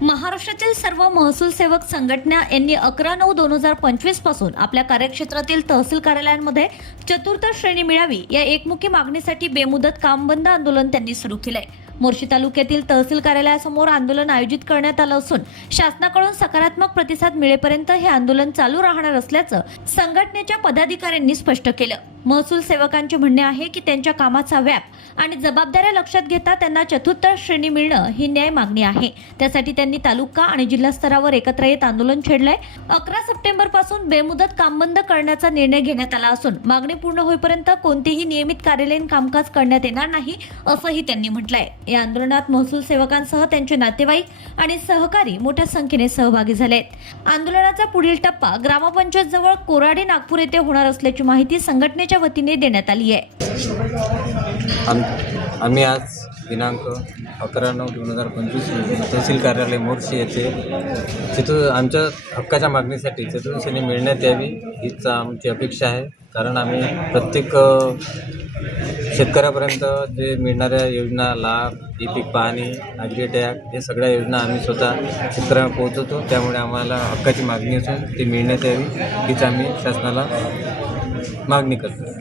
महाराष्ट्रातील सर्व महसूल सेवक संघटना यांनी अकरा नऊ दोन हजार पंचवीसपासून आपल्या कार्यक्षेत्रातील तहसील कार्यालयांमध्ये चतुर्थ श्रेणी मिळावी या एकमुखी मागणीसाठी बेमुदत काम बंद आंदोलन त्यांनी सुरू केलंय. मोर्शी तालुक्यातील तहसील कार्यालयासमोर आंदोलन आयोजित करण्यात आलं असून शासनाकडून सकारात्मक प्रतिसाद मिळेपर्यंत हे आंदोलन चालू राहणार असल्याचं संघटनेच्या पदाधिकाऱ्यांनी स्पष्ट केलं. महसूल सेवकांचे म्हणणे आहे की त्यांच्या कामाचा व्याप आणि जबाबदाऱ्या लक्षात घेता त्यांना चतुर्थ श्रेणी मिळणं ही न्याय मागणी आहे. त्यासाठी त्यांनी तालुका आणि जिल्हा स्तरावर एकत्र येत आंदोलन छेडलंय. अकरा सप्टेंबरपासून बेमुदत काम बंद करण्याचा निर्णय घेण्यात आला असून मागणी पूर्ण होईपर्यंत कोणतेही नियमित कार्यालयीन कामकाज करण्यात येणार नाही असंही त्यांनी म्हटलंय. या आंदोलनात महसूल सेवकांसह त्यांचे नातेवाईक आणि सहकारी मोठ्या संख्येने सहभागी झाले आहेत आंदोलनाचा पुढील टप्पा ग्रामपंचायत जवळ कोराडे नागपूर येथे होणार असल्याची माहिती संघटनेच्या वतीने देण्यात आली आहे. आम आम्ही आज दिनांक अकरा नऊ दोन हजार पंचवीस रोजी तहसील कार्यालय मोर्शी येथे तिथं आमच्या हक्काच्या मागणीसाठी चतुर्श्रेणी मिळण्यात यावी हीच आमची अपेक्षा आहे. कारण आम्ही प्रत्येक शेतकऱ्यापर्यंत जे मिळणाऱ्या योजना लाभ ई पीक पाहणी ॲग्री टॅग हे सगळ्या योजना आम्ही स्वतः शेतकऱ्यांना पोहोचवतो. त्यामुळे आम्हाला हक्काची मागणी असून ती मिळण्यात यावी हीच आम्ही शासनाला मागणी करतो